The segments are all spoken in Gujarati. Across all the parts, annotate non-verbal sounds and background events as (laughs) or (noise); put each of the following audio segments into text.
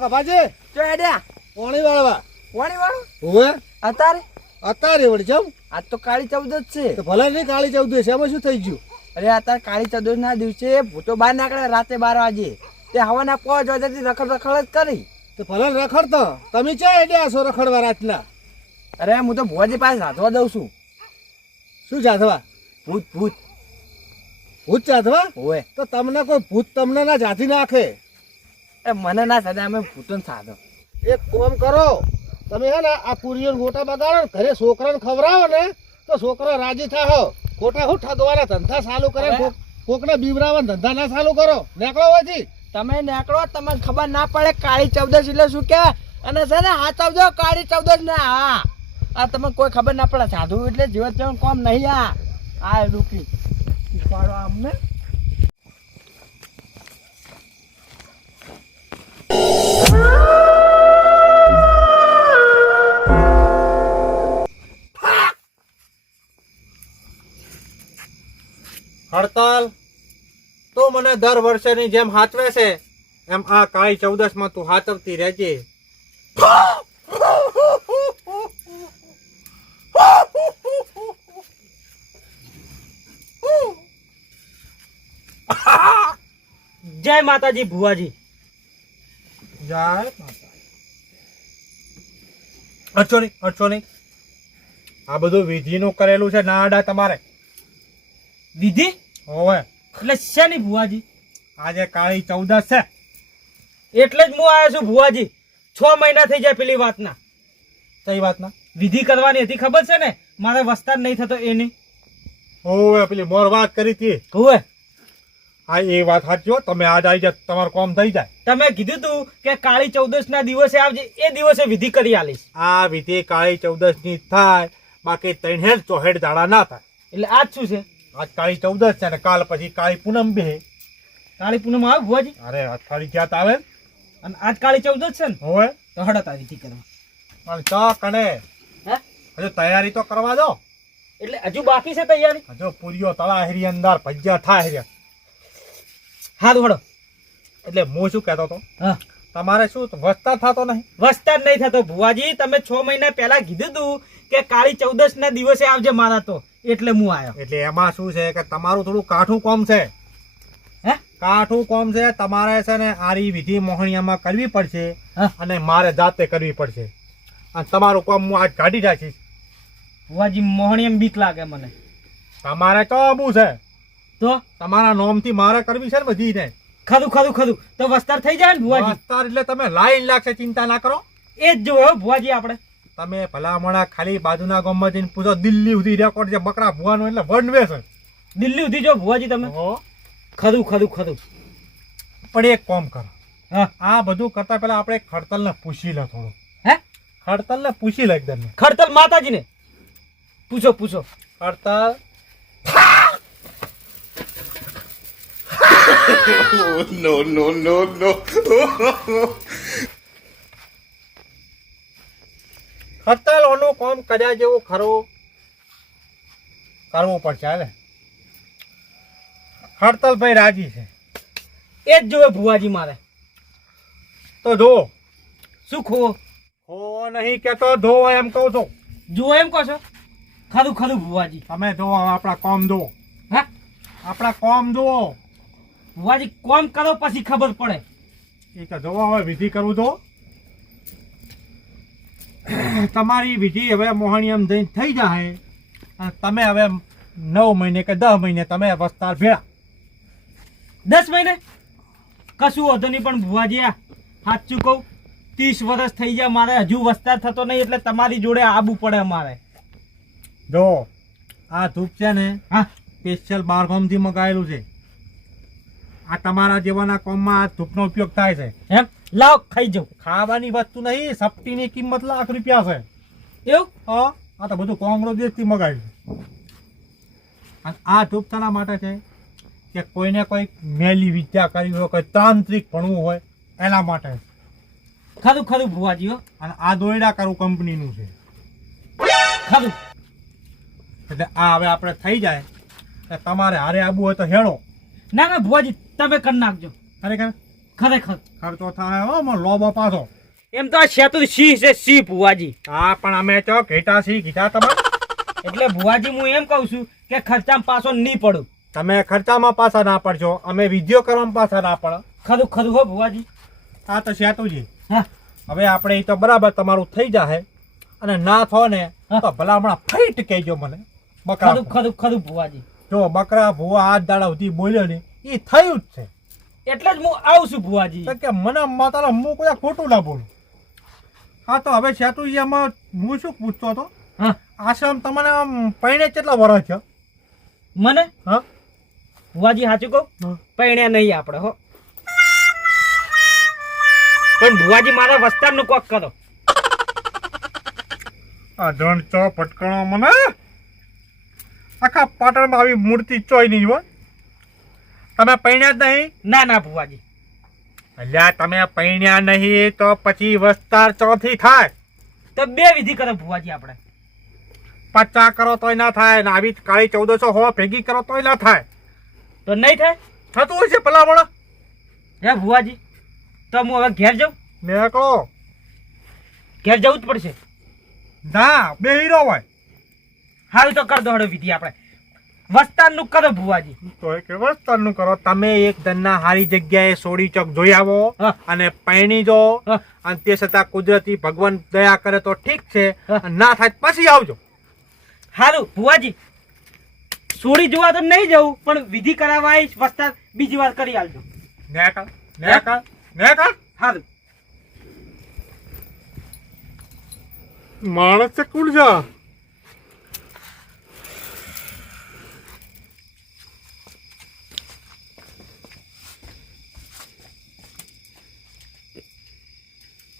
કપાજી ચો એડ્યા પોણી વાળવા કોણી વાળું હોવે. અત્યારે? અત્યારે વળી જાવ આજ તો કાળી ચૌદશ છે. તો ભલે નહીં કાળી ચૌદ છે એમાં શું થઈ ગયું? અરે અત્યારે કાળી ચૌદશ ના દિવસે ભૂતો બહાર નીકળે રાતે બાર વાગે. તે હવાના પાંચ વાગ્યાથી રખડ રખડ જ કરી. તો ભલે રખડતો તમે ચો એડ્યા છો રખડવા રાતના? અરે હું તો ભુવાજી પાસે જાધવા દઉં છું. શું જાધવા? ભૂત ભૂત. ભૂત જાધવા? હોય તો તમને કોઈ ભૂત તમને ના જાધી નાખે. એ મને ના સદા અમે ભૂતન સાધો એક કોમ કરો તમે હે ને આ પુરીઓ ગોટા બગાડો ને ઘરે છોકરાને ખવડાવો ને તો છોકરા રાજી થાહો ખોટા હું ઠગવાના ધંધા ચાલુ કરે કોકના કોક- કોકને બીવરાવાના ધંધા ના ચાલુ કરો. નીકળો હોયથી તમે નીકળો તમને ખબર ના પડે કાળી ચૌદશ એટલે શું કે? અને છે ને હા ચૌદશ કાળી ચૌદશ ને હા આ તમને કોઈ ખબર ના પડે સાધુ એટલે જીવન જીવન કોમ નહીં આ. આ રૂકી શીખવાડો અમને હડતાલ. તો મને દર વર્ષેની જેમ હાચવે છે. એમ આ કાળી ચૌદસમાં તું હાચવતી રહેજે. જય માતાજી ભુવાજી. જય માતા અડચો નહીં અડચો નહીં આ બધું વિધિનું કરેલું છે ના આડા તમારે. વિધિ? હોવે. એટલે શેની ભુવાજી? આજે કાળી ચૌદશ છે. એટલે જ હું આવ્યો છું ભુવાજી. છ મહિના થઈ જાય પેલી વાતના. કઈ વાતના? વિધિ કરવાની હતી ખબર છે ને? મારે વસ્તાર નહીં થતો એની. હોવે પેલી મોર વાત કરી હતી. હોવે. હા એ વાત સાચી તમે આજ આવી જાય તમારું કામ થઈ જાય. તમે કીધું તું કે કાળી ચૌદશ ના દિવસે આવજે એ દિવસે વિધિ કરી આલીશ. આ વિધિ કાળી ચૌદશની થાય બાકી ત્રણ ચોહેડ દાડા ના થાય. એટલે આજ શું છે? આજ કાળી ચૌદશ છે ને કાલ પછી કાળી પૂનમ બે. કાળી પૂનમ આવે ભુવાજી? અરે અઠવાડિયે ક્યાં આવે? અને આજ કાળી ચૌદશ છે ને? હોય તો હડત આવી વિધિ કરવા પણ કને હે? હજુ તૈયારી તો કરવા દો. એટલે હજુ બાકી છે તૈયારી? હજુ પૂરીઓ તળા હેરી અંદર ભજીયા થાય હાથ વડો એટલે હું શું કહેતો હતો? હા. તમારે શું વસ્તા થતો નહીં? વસ્તાર નહીં થતો. ભુવાજી તમે છ મહિના પહેલા કીધું તું કે કાળી ચૌદશ ના દિવસે આવજે મારા તો. એટલે હું આવ્યો એટલે એમાં શું છે કે તમારું થોડું કાઠું કોમ છે. હે? કાઠું કોમ છે તમારે છે ને આરી વિધિ મોહણિયામાં કરવી પડશે. અને મારે જાતે કરવી પડશે. અને તમારું કોમ હું આજ કાઢી રાખીશ. ભુવાજી મોહણી બીક લાગે મને. તમારે તો આબુ છે? તો? તમારા નોમથી મારે કરવી છે ને બધી ને ખરું ખરું ખરું. તો વસ્તાર થઈ જાય ને ભુવાજી? વસ્તાર એટલે તમે લાઈન લાગશે ચિંતા ના કરો. એ જ જોયો ભુવાજી આપણે. તમે ભલામણા ખાલી બાજુના ગામમાં જઈને પૂછો દિલ્હી સુધી રેકોર્ડ છે બકરા ભુવાનો એટલે વનવે છે. દિલ્હી સુધી જો ભુવાજી તમે? હો. ખરું ખરું ખરું. પણ એક કોમ કરો. હા. આ બધું કરતા પહેલા આપણે ખડતલને પૂછી લે થોડું. હે? ખડતલને પૂછી લે એકદમ. ખડતલ માતાજીને? પૂછો પૂછો. ખડતલ. (laughs) No, no, no, no. (laughs) ખડતલ ઓનું કામ કર્યા જેવું ખરું કરવું પડશે હાલે. ખડતલ ભાઈ રાજી છે. એ જ જોવે ભુવાજી મારે. તો જો શું ખો? હો નહીં કેતો ધો એમ કહું છું. જુઓ એમ કહો છો? ખરું ખરું ભુવાજી. તમે જો આપણા કોમ ધો હા? આપણા કોમ જુઓ. ભુવાજી કોમ કરો પછી ખબર પડે. એ તો જોવા હોય વિધિ કરવું તો? તમારી વિધિ હવે મોહણીયમ જઈને થઈ જાય. તમે હવે નવ મહિને કે દસ મહિને તમે વસ્તાર ભેળા. દસ મહિને? કશું વધુ નહીં પણ ભુવાજી સાચું કહું ત્રીસ વર્ષ થઈ ગયા મારે હજુ વસ્તાર થતો નહીં એટલે તમારી જોડે આબુ પડે અમારે. જો આ ધૂપ છે ને હા. સ્પેશિયલ બારગામથી મગાવેલું છે. આ તમારા જેવાના કોમમાં આ ધૂપનો ઉપયોગ થાય છે. એમ? લાવ ખાઈ જાઉં ખાવાની વસ્તુ નહીં સપટીની કિંમત લાખ રૂપિયા છે. એવું? હા આ તો બધું કોંગ્રેસથી મગાવ્યું અને આ ધૂપ શાના માટે છે કે કોઈને કોઈ મેલી વિદ્યા કરવી હોય કોઈ તાંત્રિક ભણવું હોય એના માટે ખરું ખરું ભુવાજી હો. અને આ દોયડા કરું કંપનીનું છે. ખરું એટલે આ હવે આપણે થઈ જાય. તમારે હારે આવવું હોય તો હેડો ના ના ભુવાજી તમે કરી નાખજો. ખરેખર? ખરેખર. ખર્ચો થાય હો મને લોબો પાછો. એમ તો આ શેતું સિંહ છે સિંહ ભુવાજી. હા પણ અમે ચો ઘેટા સી ઘીટા તમે. એટલે ભુવાજી હું એમ કહું છું કે ખર્ચામાં પાછો નહીં પડું. તમે ખર્ચામાં પાછા ના પડશો અમે વિધિયો કરવામાં પાછા ના પડો. ખરું ખરું હો ભુવાજી. આ તો સેતુજી હા. હવે આપણે એ તો બરાબર તમારું થઈ જાહે. અને ના થો ને તો ભલા હમણાં ફરી કહેજો મને. ખરું ખરું ખરું ભુવાજી. જો બકરા ભૂવા હાથ દાડા સુધી બોલ્યો ને એ થયું જ છે. એટલે જ હું આવું છું ભુવાજી. કે મને માતાના હું કોઈ ખોટું ના બોલું. હા તો હવે સેતુજી હું શું પૂછતો હતો? હા. આશ્રમ તમને પૈણે કેટલા વર્ષ છે મને? હા. ભુવાજી સાચું કહું? પૈણે નહીં આપણે હો. પણ ભુવાજી મારા વસ્તારનું કોક કરો. આ ધણ ચો ફટકણો મને? આખા પાટણમાં આવી મૂર્તિ ચોય નહીં હોય તમે પૈણ્યા જ નહીં? ના ના ભુવાજી. અલ્યા તમે પૈણ્યા નહીં તો પછી વસ્તાર ચોથી થાય. તો બે વિધિ કરો ભુવાજી આપણે. પચા કરો તોય ના થાય ને આવી કાળી ચૌદસો હો ભેગી કરો તોય ના થાય. તો નહીં થાય? થતું હોય છે ભલામણ? હે ભુવાજી તો હું હવે ઘેર જાઉં? નીકળો ઘેર જવું જ પડશે. ના બે હીરો હોય. સારું તો કર દો હળો વિધિ આપણે. વસ્તારનું કરો ભુવાજી. તો કે વસ્તારનું કરો. તમે એક ધનના હારી જગ્યાએ સોડી ચોક જોઈ આવો અને પૈણી જો. અને તે છતાં કુદરતી ભગવાન દયા કરે તો ઠીક છે. ના થાય પછી આવજો. સારું ભુવાજી. સોડી જોવા તો નહીં જવું પણ વિધિ કરાવવા આવીશ વસ્તાર બીજી વાર કરી આવજો નેકળ નેકળ નેકળ. હારું. માણસ છે કુણ છે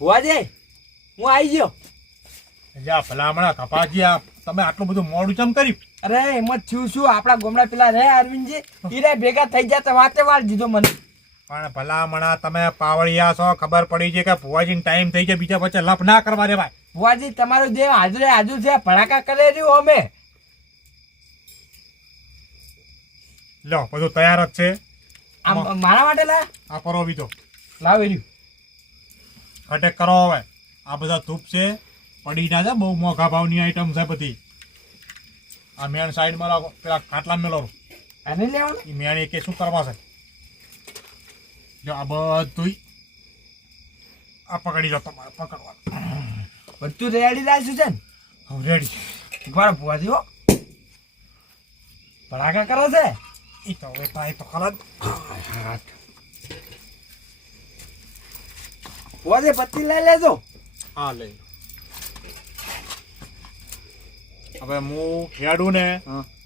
ભુવાજી હું આવી ગયો. ભલામણા કપાજી આ તમે આટલું બધું મોડું ચમ કર્યું? અરે એમાં થયું શું આપણા ગોમડા પેલા રે અરવિંદજી. ઈરે ભેગા થઈ ગયા તો વાતે વાર દીધો મને. પણ ભલામણા તમે પાવડિયા છો. ખબર પડી છે કે ભુવાજીને ટાઈમ થઈ જાય બીજા વચ્ચે લપ ના કરવા દેવાય. ભુવાજી તમારો દેવ હાજરે હાજર છે. ભડાકા કરે રહ્યું અમે. લો બધું તૈયાર જ છે. મારા માટે લા આ કરો બીજો. લાવી રહ્યું કટેક કરો હવે આ બધા ધૂપ છે. પડી ના છે બહુ મોંઘા ભાવની આઈટમ છે બધી. આ મેણ સાઈડમાં લાવો. પેલા ખાટલા મેલો એને લેવાનું? એ મેણી કે શું કરવા છે? જો આ બધું આ પકડી લો તમારે પકડવાનું. બધું રેડી રાખ્યું છે ને? હવે રેડી એકવાર ભૂવા દીવો ભડાકા કરો છે? એ તો હવે થાય તો ખરા જ. ભુવાજી પત્તી લઈ લેજો. હા લઈ હવે હું ખેડું ને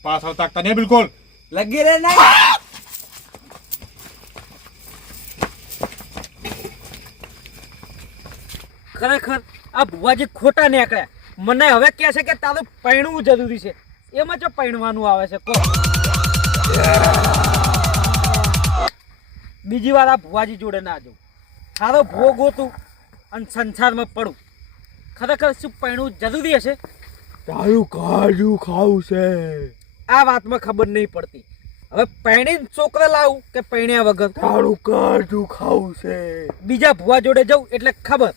પાસ આવતા તને બિલકુલ. લગી રે ના. ખરેખર આ ભુવાજી ખોટા નીકળ્યા. મને હવે કહે છે કે તારું પૈણવું જરૂરી છે. એમાં જો પૈણવાનું આવે છે કો બીજી વાર આ ભુવાજી જોડે ના જવું. સારો ભોગ હોતું અને સંસારમાં પડું. ખરેખર શું પૈણું જરૂરી હશે? તારું કાજુ ખાવું છે. આ વાતમાં ખબર નહીં પડતી. હવે પૈણી છોકરા લાવું કે પૈણ્યા વગર? તારું કાજુ ખાવું છે. બીજા ભુવા જોડે જવું એટલે ખબર.